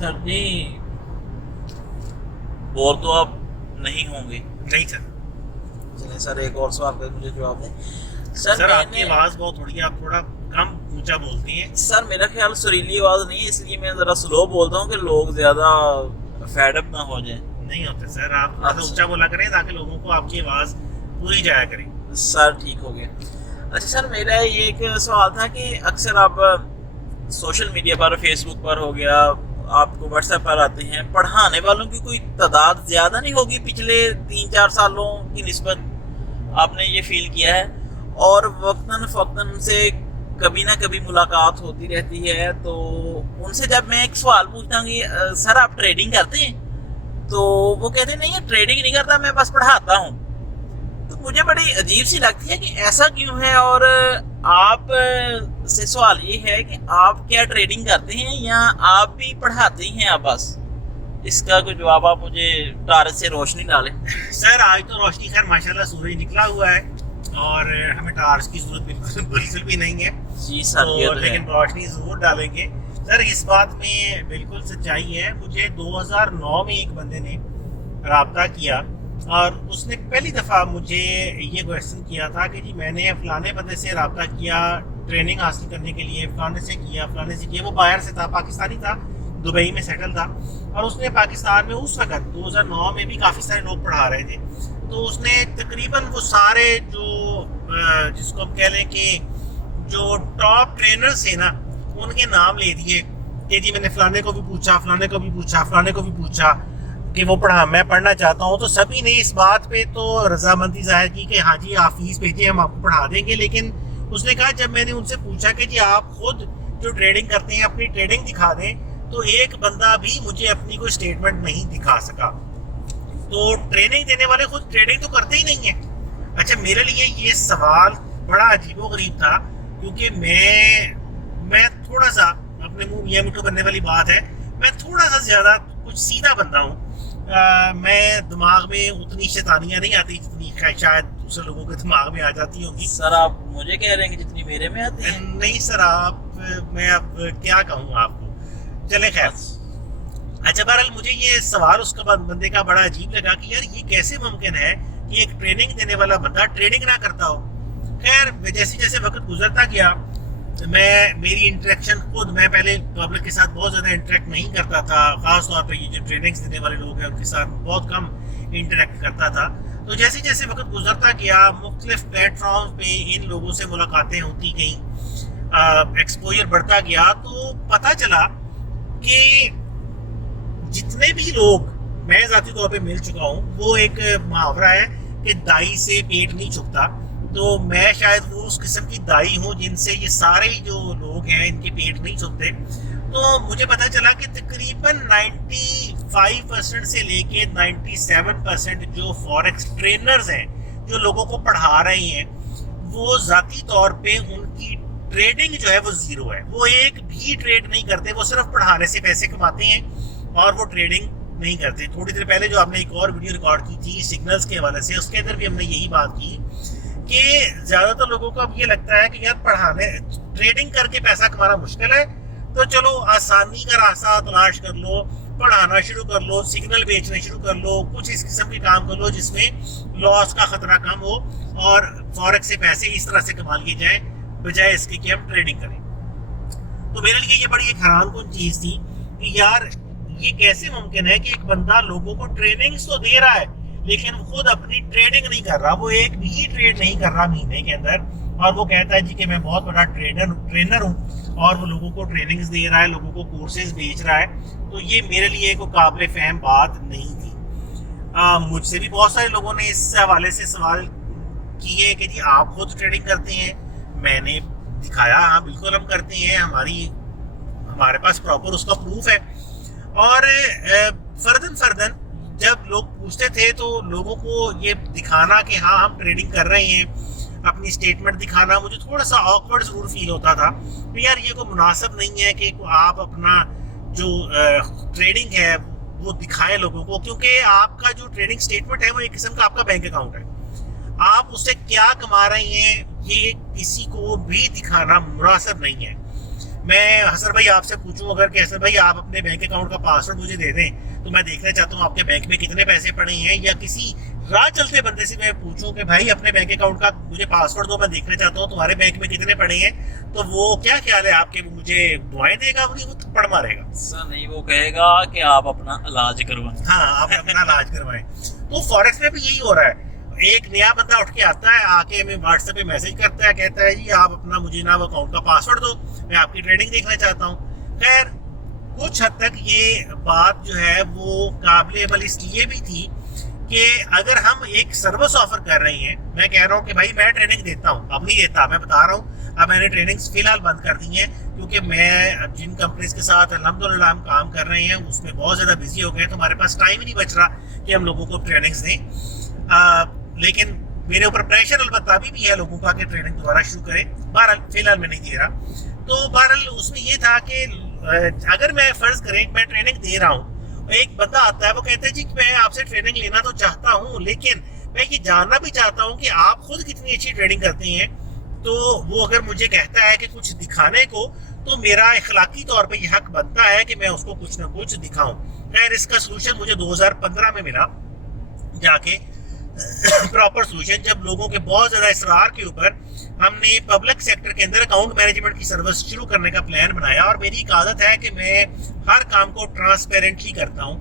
سر جی bore تو آپ نہیں ہوں گے؟ نہیں سر. چلیں سر ایک اور سوال پہ مجھے جواب دیں. سر آپ کی آواز بہت تھوڑی ہے, آپ تھوڑا کم اونچا بولتی ہیں. سر میرا خیال سریلی آواز نہیں ہے, اس لیے میں ذرا سلو بولتا ہوں کہ لوگ زیادہ فیڈ اپ نہ ہو جائیں. نہیں ہوتے سر, آپ تھوڑا اونچا بولا کریں تاکہ لوگوں کو آپ کی آواز پوری جایا کرے. سر ٹھیک ہو گیا. اچھا سر میرا یہ ایک سوال تھا کہ اکثر آپ سوشل میڈیا پر, فیس بک پر ہو گیا, آپ کو واٹس ایپ پر آتے ہیں, پڑھانے والوں کی کوئی تعداد زیادہ نہیں ہوگی پچھلے 3-4 سالوں کی نسبت؟ آپ نے یہ فیل کیا ہے؟ اور وقتاً فوقتاً ان سے کبھی نہ کبھی ملاقات ہوتی رہتی ہے, تو ان سے جب میں ایک سوال پوچھتا ہوں کہ سر آپ ٹریڈنگ کرتے ہیں, تو وہ کہتے ہیں نہیں ٹریڈنگ نہیں کرتا, میں بس پڑھاتا ہوں. تو مجھے بڑی عجیب سی لگتی ہے کہ ایسا کیوں ہے, اور آپ سے سوال یہ ہے کہ آپ کیا ٹریڈنگ کرتے ہیں یا آپ بھی پڑھاتے ہیں آپ بس؟ اس کا کوئی جواب آپ مجھے ٹارچ سے روشنی ڈالیں. سر آج تو روشنی خیر ماشاءاللہ سورج نکلا ہوا ہے اور ہمیں ٹارچ کی ضرورت بالکل بھی نہیں ہے. جی سر, لیکن روشنی ضرور ڈالیں گے. سر اس بات میں بالکل سچائی ہے. مجھے 2009 میں ایک بندے نے رابطہ کیا اور اس نے پہلی دفعہ مجھے یہ کویشچن کیا تھا کہ جی میں نے فلانے بندے سے رابطہ کیا ٹریننگ حاصل کرنے کے لیے, فلانے سے کیا. وہ باہر سے تھا, پاکستانی تھا, دبئی میں سیٹل تھا, اور اس نے پاکستان میں اس وقت 2009 میں بھی کافی سارے لوگ پڑھا رہے تھے. تو اس نے تقریباً وہ سارے جو جس کو ہم کہہ لیں کہ جو ٹاپ ٹرینرز تھے نا, ان کے نام لے دیے کہ جی میں نے فلانے کو بھی پوچھا, فلانے کو بھی پوچھا, فلانے کو بھی پوچھا کہ وہ میں پڑھنا چاہتا ہوں. تو سبھی نے اس بات پہ تو رضامندی ظاہر کی کہ ہاں جی آپ فیس بھیجیں, ہم آپ کو پڑھا دیں گے. لیکن اس نے کہا جب میں نے ان سے پوچھا کہ جی آپ خود جو ٹریڈنگ کرتے ہیں اپنی ٹریڈنگ دکھا دیں, تو ایک بندہ بھی مجھے اپنی کوئی اسٹیٹمنٹ نہیں دکھا سکا. تو ٹریننگ دینے والے خود ٹریڈنگ تو کرتے ہی نہیں ہیں. اچھا میرے لیے یہ سوال بڑا عجیب و غریب تھا, کیونکہ میں تھوڑا سا اپنے منہ میاں میٹھو بننے والی بات ہے, میں تھوڑا سا زیادہ کچھ سیدھا بندہ ہوں. میں دماغ میں اتنی شیطانیاں نہیں آتی جتنی شاید دوسرے لوگوں کے دماغ میں آ جاتی ہوں گی. سر آپ مجھے کہہ رہے ہیں کہ جتنی میرے میں آتی ہیں؟ نہیں سر, میں اب کیا کہوں آپ کو. چلے خیر. اچھا بہرحال مجھے یہ سوال اس کا بندے کا بڑا عجیب لگا کہ یار یہ کیسے ممکن ہے کہ ایک ٹریننگ دینے والا بندہ ٹریڈنگ نہ کرتا ہو. خیر جیسے جیسے وقت گزرتا گیا, میری انٹریکشن خود, میں پہلے پبلک کے ساتھ بہت زیادہ انٹریکٹ نہیں کرتا تھا, خاص طور پہ یہ جو ٹریننگز دینے والے لوگ ہیں ان کے ساتھ بہت کم انٹریکٹ کرتا تھا. تو جیسے جیسے وقت گزرتا گیا مختلف پلیٹ فارمز پہ ان لوگوں سے ملاقاتیں ہوتی گئیں, ایکسپوجر بڑھتا گیا, تو پتہ چلا کہ جتنے بھی لوگ میں ذاتی طور پہ مل چکا ہوں, وہ ایک محاورہ ہے کہ دائی سے پیٹ نہیں چھپتا. تو میں شاید وہ اس قسم کی دائی ہوں جن سے یہ سارے جو لوگ ہیں ان کے پیٹ نہیں چھپتے. تو مجھے پتہ چلا کہ تقریباً 95% سے لے کے 97% جو فوریکس ٹرینرز ہیں جو لوگوں کو پڑھا رہے ہیں, وہ ذاتی طور پہ ان کی ٹریڈنگ جو ہے وہ زیرو ہے. وہ ایک بھی ٹریڈ نہیں کرتے, وہ صرف پڑھانے سے پیسے کماتے ہیں اور وہ ٹریڈنگ نہیں کرتے. تھوڑی دیر پہلے جو آپ نے ایک اور ویڈیو ریکارڈ کی تھی سگنلز کے حوالے سے, اس کے اندر بھی ہم نے یہی بات کی کہ زیادہ تر لوگوں کو اب یہ لگتا ہے کہ یار پڑھانے ٹریڈنگ کر کے پیسہ کمانا مشکل ہے, تو چلو آسانی کا راستہ تلاش کر لو, پڑھانا شروع کر لو, سگنل بیچنے شروع کر لو, کچھ اس قسم کے کام کر لو جس میں لاس کا خطرہ کم ہو اور فوریکس سے پیسے اس طرح سے کما لیے جائیں بجائے اس کے کہ ہم ٹریڈنگ کریں. تو میرے لیے یہ بڑی ایک حیران کن چیز تھی کہ یار یہ کیسے ممکن ہے کہ ایک بندہ لوگوں کو ٹریننگز تو دے رہا ہے لیکن خود اپنی ٹریڈنگ نہیں کر رہا, وہ ایک بھی ٹریڈ نہیں کر رہا مہینے کے اندر, اور وہ کہتا ہے جی کہ میں بہت بڑا ٹرینر ہوں اور وہ لوگوں کو ٹریننگز دے رہا ہے, لوگوں کو کورسز بیچ رہا ہے. تو یہ میرے لیے کوئی قابل فہم بات نہیں تھی. مجھ سے بھی بہت سارے لوگوں نے اس حوالے سے سوال کیے کہ جی آپ خود ٹریڈنگ کرتے ہیں. میں نے دکھایا ہاں بالکل ہم کرتے ہیں, ہمارے پاس پراپر اس کا پروف ہے. اور فردن جب لوگ پوچھتے تھے تو لوگوں کو یہ دکھانا کہ ہاں ہم ٹریڈنگ کر رہے ہیں, اپنی اسٹیٹمنٹ دکھانا, مجھے تھوڑا سا آکورڈ ضرور فیل ہوتا تھا کہ یار یہ کوئی مناسب نہیں ہے کہ آپ اپنا جو ٹریڈنگ ہے وہ دکھائیں لوگوں کو, کیونکہ آپ کا جو ٹریڈنگ اسٹیٹمنٹ ہے وہ ایک قسم کا آپ کا بینک اکاؤنٹ ہے. آپ اس سے کیا کما رہے ہیں یہ کسی کو بھی دکھانا مناسب نہیں ہے. میں حسن بھائی آپ سے پوچھوں اگر کہ حسن بھائی آپ اپنے بینک اکاؤنٹ کا پاسورڈ مجھے دے دیں تو میں دیکھنا چاہتا ہوں آپ کے بینک میں کتنے پیسے پڑے ہیں, یا کسی راہ چلتے بندے سے میں پوچھوں کہ بھائی اپنے بینک اکاؤنٹ کا مجھے پاسورڈ دو, میں دیکھنا چاہتا ہوں تمہارے بینک میں کتنے پڑے ہیں, تو وہ کیا خیال ہے آپ کے, مجھے دعائیں دے گا وہ تھپڑ مارے گا؟ سر نہیں, وہ کہے گا کہ آپ اپنا علاج کروائیں. ہاں آپ اپنا علاج کروائیں. تو فوریکس میں بھی یہی ہو رہا ہے, ایک نیا بندہ اٹھ کے آتا ہے, آ کے ہمیں واٹس ایپ پہ میسج کرتا ہے, کہتا ہے جی آپ اپنا مجھے نا اکاؤنٹ کا پاسورڈ دو, میں آپ کی ٹریڈنگ دیکھنا چاہتا ہوں. خیر کچھ حد تک یہ بات جو ہے وہ قابل عمل اس لیے بھی تھی کہ اگر ہم ایک سروس آفر کر رہے ہیں, میں کہہ رہا ہوں کہ بھائی میں ٹریننگ دیتا ہوں, اب نہیں دیتا, میں بتا رہا ہوں اب میں نے ٹریننگز فی الحال بند کر دی ہیں کیونکہ میں جن کمپنیز کے ساتھ الحمدللہ ہم کام کر رہے ہیں اس میں بہت زیادہ بزی ہو گئے ہیں, تو ہمارے پاس ٹائم ہی نہیں بچ رہا کہ ہم لوگوں کو ٹریننگز دیں. لیکن میرے اوپر پریشر البتہ بھی ہے لوگوں کا کہ ٹریننگ دوبارہ شروع کریں. بہرحال فی الحال میں نہیں دے رہا. تو بہرحال اس میں یہ تھا کہ اگر میں فرض کریں میں ٹریننگ دے رہا ہوں, ایک بندہ آتا ہے وہ کہتا ہے جی میں آپ سے ٹریننگ لینا تو چاہتا ہوں لیکن میں یہ جاننا بھی چاہتا ہوں کہ آپ خود کتنی اچھی ٹریڈنگ کرتے ہیں, تو وہ اگر مجھے کہتا ہے کہ کچھ دکھانے کو تو میرا اخلاقی طور پہ یہ حق بنتا ہے کہ میں اس کو کچھ نہ کچھ دکھاؤں. خیر اس کا سلوشن مجھے 2015 میں ملا جا کے, پراپر سلوشن, جب لوگوں کے بہت زیادہ اصرار کے اوپر ہم نے پبلک سیکٹر کے اندر اکاؤنٹ مینجمنٹ کی سروس شروع کرنے کا پلان بنایا. اور میری ایک عادت ہے کہ میں ہر کام کو ٹرانسپیرنٹلی کرتا ہوں,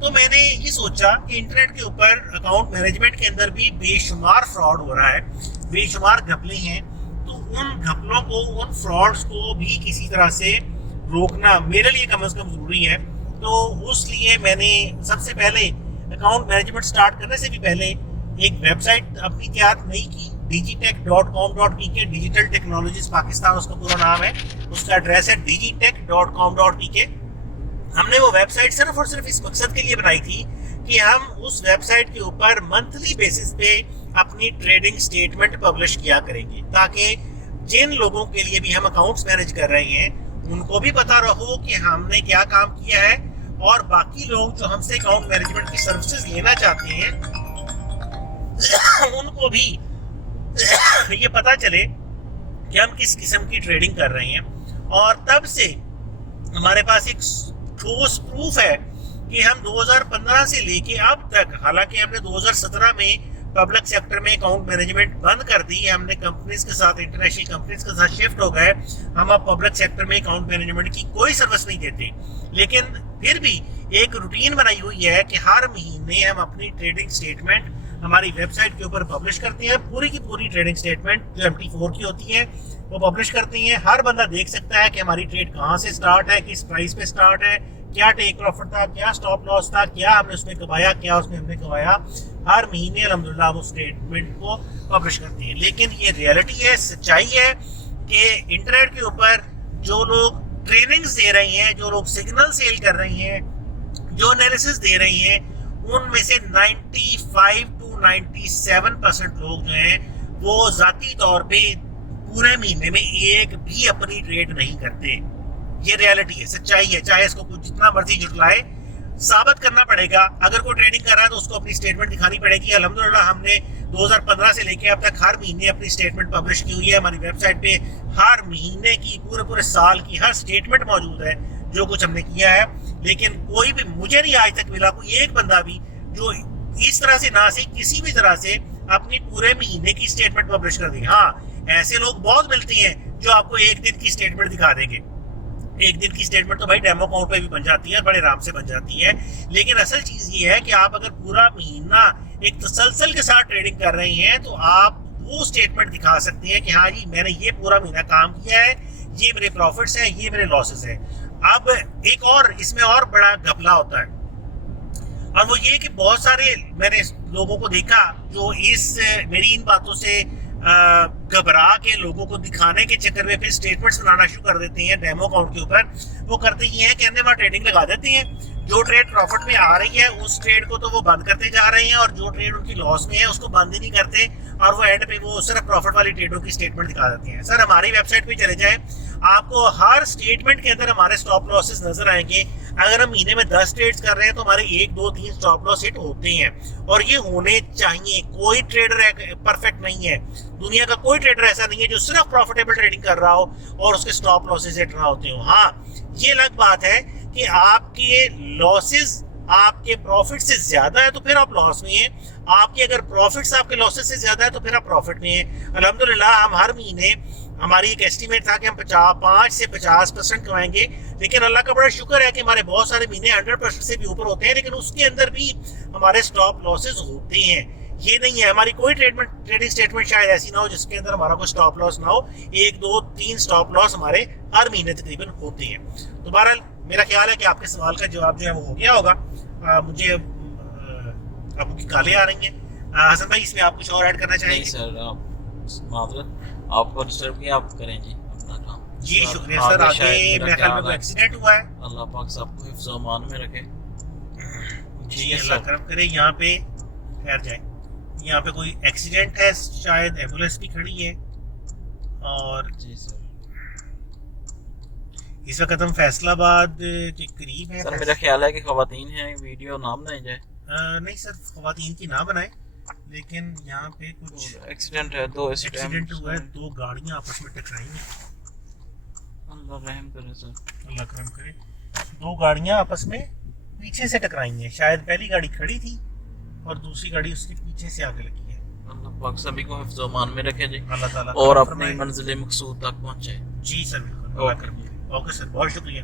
تو میں نے یہ سوچا کہ انٹرنیٹ کے اوپر اکاؤنٹ مینجمنٹ کے اندر بھی بے شمار فراڈ ہو رہا ہے, بے شمار گھپلے ہیں, تو ان گھپلوں کو, ان فراڈز کو بھی کسی طرح سے روکنا میرے لیے کم از کم ضروری ہے. تو اس لیے میں نے سب سے پہلے اکاؤنٹ مینجمنٹ سٹارٹ کرنے سے بھی پہلے ایک ویب سائٹ اپنی تیار نہیں کی, digitech.com.pk, ڈیجیٹل ٹیکنالوجیز پاکستان اس کا پورا نام ہے, اس کا ایڈریس ہے digitech.com.pk. ہم نے وہ ویب سائٹ صرف اور صرف اس مقصد کے لیے بنائی تھی کہ ہم اس ویب سائٹ کے اوپر منتھلی بیسس پہ اپنی ٹریڈنگ سٹیٹمنٹ پبلش کیا کریں گے, تاکہ جن لوگوں کے لیے بھی ہم اکاؤنٹس مینیج کر رہے ہیں ان کو بھی پتہ رہو کہ ہم نے کیا کام کیا ہے, اور باقی لوگ جو ہم سے اکاؤنٹ مینجمنٹ کی سروسز لینا چاہتے ہیں ان کو بھی یہ پتہ چلے کہ ہم کس قسم کی ٹریڈنگ کر رہے ہیں. اور تب سے ہمارے پاس ایک ٹھوس پروف ہے کہ ہم 2015 سے لے کے اب تک, حالانکہ ہم نے 2017 میں پبلک سیکٹر میں اکاؤنٹ مینجمنٹ بند کر دی, ہم نے کمپنیز کے ساتھ, انٹرنیشنل کمپنیز کے ساتھ شفٹ ہو گئے, ہم اب پبلک سیکٹر میں اکاؤنٹ مینجمنٹ کی کوئی سروس نہیں دیتے, لیکن پھر بھی ایک روٹین بنائی ہوئی ہے کہ ہر مہینے ہم اپنی ٹریڈنگ سٹیٹمنٹ ہماری ویب سائٹ کے اوپر پبلش کرتے ہیں. پوری کی پوری ٹریڈنگ سٹیٹمنٹ جو MT4 کی ہوتی ہے وہ پبلش کرتے ہیں. ہر بندہ دیکھ سکتا ہے کہ ہماری ٹریڈ کہاں سے سٹارٹ ہے, کس پرائس پہ سٹارٹ ہے, کیا ٹیک پروفٹ تھا, کیا سٹاپ لاس تھا, کیا ہم نے اس میں کمایا, کیا اس میں ہم نے کمایا. ہر مہینے الحمدللہ وہ اسٹیٹمنٹ کو پبلش کرتے ہیں. لیکن یہ ریئلٹی ہے, سچائی ہے کہ انٹرنیٹ کے اوپر جو لوگ ٹریننگز دے رہے ہیں, جو لوگ سگنل سیل کر رہے ہیں, جو انالیسس دے رہے ہیں, ان میں سے 95 to 97% لوگ جو ہیں وہ ذاتی طور پہ پورے مہینے میں ایک بھی اپنی ٹریڈ نہیں کرتے. یہ ریالٹی ہے, سچائی ہے, چاہے اس کو کچھ جتنا مرضی جھٹلائے, ثابت کرنا پڑے گا. اگر کوئی ٹریڈنگ کر رہا ہے تو اس کو اپنی اسٹیٹمنٹ دکھانی پڑے گی. الحمدللہ ہم نے 2015 سے لے کے اب تک ہر مہینے اپنی اسٹیٹمنٹ پبلش کی ہوئی ہے. ہماری ویب سائٹ پہ ہر مہینے کی, پورے سال کی ہر اسٹیٹمنٹ موجود ہے جو کچھ ہم نے کیا ہے. لیکن کوئی بھی, مجھے نہیں آج تک ملا کوئی ایک بندہ بھی جو اس طرح سے نہ سے کسی بھی طرح سے اپنی پورے مہینے کی اسٹیٹمنٹ پبلش کر دیں. ہاں ایسے لوگ بہت ملتے ہیں جو آپ کو ایک دن کی اسٹیٹمنٹ دکھا دیں گے. ایک دن کی اسٹیٹمنٹ تو بھائی ڈیمو اکاؤنٹ پہ بھی بن جاتی ہے, بڑے آرام سے بن جاتی ہے. لیکن اصل چیز یہ ہے کہ آپ اگر پورا مہینہ ایک تسلسل کے ساتھ ٹریڈنگ کر رہے ہیں تو آپ وہ اسٹیٹمنٹ دکھا سکتے ہیں کہ ہاں جی میں نے یہ پورا مہینہ کام کیا ہے, یہ میرے پروفٹس ہیں, یہ میرے لاسز ہیں. اب ایک اور اس میں اور بڑا گھپلا ہوتا ہے, اور وہ یہ کہ بہت سارے میں نے لوگوں کو دیکھا جو اس میری ان باتوں سے گھبرا کے لوگوں کو دکھانے کے چکر میں پھر سٹیٹمنٹس بنانا شروع کر دیتے ہیں ڈیمو اکاؤنٹ کے اوپر. وہ کرتے یہ ہیں کہ ہم نے وہاں ٹریڈنگ لگا دیتے ہیں, جو ٹریڈ پروفٹ میں آ رہی ہے اس ٹریڈ کو تو وہ بند کرتے جا رہے ہیں, اور جو ٹریڈ ان کی لاس میں ہے اس کو بند ہی نہیں کرتے, اور وہ اینڈ پہ وہ صرف پروفٹ والی ٹریڈوں کی سٹیٹمنٹ دکھا دیتے ہیں. سر ہماری ویب سائٹ پہ چلے جائیں, آپ کو ہر سٹیٹمنٹ کے اندر ہمارے سٹاپ لاسز نظر آئیں گے, اگر ہم مہینے میں 10 ٹریڈز کر رہے ہیں تو ہمارے 1 2 3 اسٹاپ لاس ہٹ ہوتے ہیں, اور یہ ہونے چاہیے. کوئی ٹریڈر پرفیکٹ نہیں ہے, دنیا کا کوئی ٹریڈر ایسا نہیں ہے جو صرف پروفیٹیبل ٹریڈنگ کر رہا ہو اور اس کے اسٹاپ لاسز ہٹ نہ ہوتے ہوں. ہاں یہ الگ بات ہے کہ آپ کے لاسز آپ کے پروفٹ سے زیادہ ہے تو پھر آپ لاس میں ہیں, آپ کے اگر پروفٹس آپ کے لاسز سے زیادہ ہے تو پھر آپ پروفٹ میں ہیں. الحمدللہ ہم ہر مہینے, ہماری ایک ایسٹیمیٹ تھا کہ ہم 5 سے 50% کمائیں گے, لیکن اللہ کا بڑا شکر ہے کہ ہمارے بہت سارے مہینے 100% سے بھی اوپر ہوتے ہیں, لیکن اس کے اندر بھی ہمارے سٹاپ لاسز ہوتے ہیں. یہ نہیں ہے ہماری کوئی ٹریڈنگ اسٹیٹمنٹ شاید ایسی نہ ہو جس کے اندر ہمارا کوئی سٹاپ لاس نہ ہو. 1 2 3 سٹاپ لاس ہمارے ہر مہینے تقریباً ہوتے ہیں. تو بہرحال میرا خیال ہے کہ آپ کے سوال کا جواب جو ہے وہ ہو گیا ہوگا. مجھے ابو کی کالیں آ رہی ہیں. حسن بھائی اس میں آپ کچھ اور ایڈ کرنا چاہیں گے؟ نہیں سر, آپ معذرت آپ کو ڈسٹرب کیا, آپ کریں جی اپنا کام. جی شکریہ سر. آگے میرے خیال میں کوئی ایکسیڈنٹ ہوا ہے. اللہ پاک سب کو حفظ و امان میں رکھے. جی اللہ کرم کرے. یہاں پہ ٹھہر جائیں, یہاں پہ کوئی ایکسیڈنٹ ہے, شاید ایمبولینس بھی کھڑی ہے. اور جی سر, اس وقت ہم فیصلہ آباد کے قریب ہیں. سر میرا خیال ہے کہ خواتین ہیں, ویڈیو نام نہیں جائے. نہیں سر خواتین کی نہ بنائیں, لیکن یہاں پہ کچھ ایکسیڈنٹ ہے, 2 ایکسیڈنٹ ہوا ہے. 2 گاڑیاں آپس میں ٹکرائی ہیں. اللہ رحم کرے سر, اللہ کرم کرے. 2 گاڑیاں آپس میں پیچھے سے ٹکرائی ہیں. شاید پہلی گاڑی کھڑی تھی اور دوسری گاڑی اس کے پیچھے سے آگے لگی ہے. اللہ پاک سبھی کو حفظ و امان میں رکھے جی, اللہ تعالیٰ اور اپنی منزل مقصود تک پہنچے. جی سر بالکل. اللہ کرم کرے. اوکے سر, بہت شکریہ.